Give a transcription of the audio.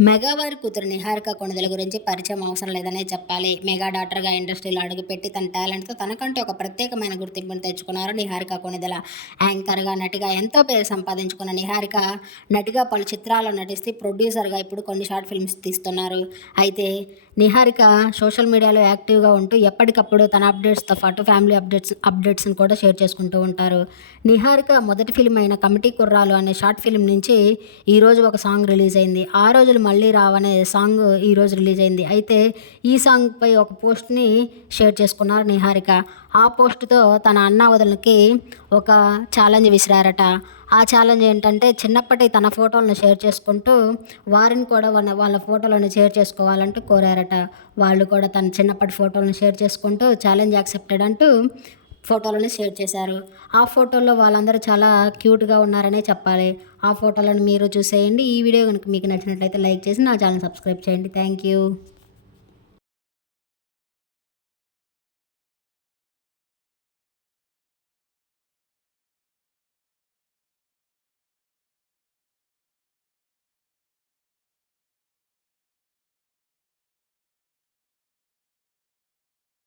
Mega వారి కూతురు నిహారిక కొణిదెల గురించి పరిచయం అవసరం లేదనే చెప్పాలి. మెగా డాటర్‌గా ఇండస్ట్రీలో అడుగుపెట్టి తన టాలెంట్‌తో తనకంటూ ఒక ప్రత్యేకమైన గుర్తింపును తెచ్చుకున్నారు నిహారిక కొణిదెల. యాంకర్‌గా, నటిగా ఎంతో పేరు సంపాదించుకున్న నిహారిక నటిగా పలు చిత్రాల్లో నటిస్తూ ప్రొడ్యూసర్‌గా ఇప్పుడు కొన్ని షార్ట్ ఫిల్మ్స్ తీస్తున్నారు. అయితే నిహారిక సోషల్ మీడియాలో యాక్టివ్‌గా ఉంటూ ఎప్పటికప్పుడు తన అప్డేట్స్‌తో పాటు ఫ్యామిలీ అప్డేట్స్‌ని కూడా షేర్ చేసుకుంటూ ఉంటారు. నిహారిక మొదటి ఫిల్మ్ అయిన 'కమిటీ కుర్రాలు' అనే షార్ట్ ఫిల్మ్ నుంచి ఈరోజు ఒక సాంగ్ రిలీజ్ అయింది. 'ఆ రోజులు మళ్ళీ రావనే' సాంగ్ ఈరోజు రిలీజ్ అయింది. అయితే ఈ సాంగ్‌పై ఒక పోస్ట్‌ని షేర్ చేసుకున్నారు నిహారిక. ఆ పోస్ట్‌తో తన అన్నావదులకి ఒక ఛాలెంజ్ విసిరారట. ఆ ఛాలెంజ్ ఏంటంటే చిన్నప్పటి తన ఫోటోలను షేర్ చేసుకుంటూ వారిని కూడా వాళ్ళ ఫోటోలను షేర్ చేసుకోవాలంటూ కోరారట. వాళ్ళు కూడా తన చిన్నప్పటి ఫోటోలను షేర్ చేసుకుంటూ ఛాలెంజ్ యాక్సెప్టెడ్ అంటూ ఫోటోలను షేర్ చేశారు. ఆ ఫోటోల్లో వాళ్ళందరూ చాలా క్యూట్‌గా ఉన్నారనే చెప్పాలి. ఆ ఫోటోలను మీరు చూసేయండి. ఈ వీడియో గనుక మీకు నచ్చినట్లయితే లైక్ చేసి నా ఛానెల్ సబ్స్క్రైబ్ చేయండి. Thank you.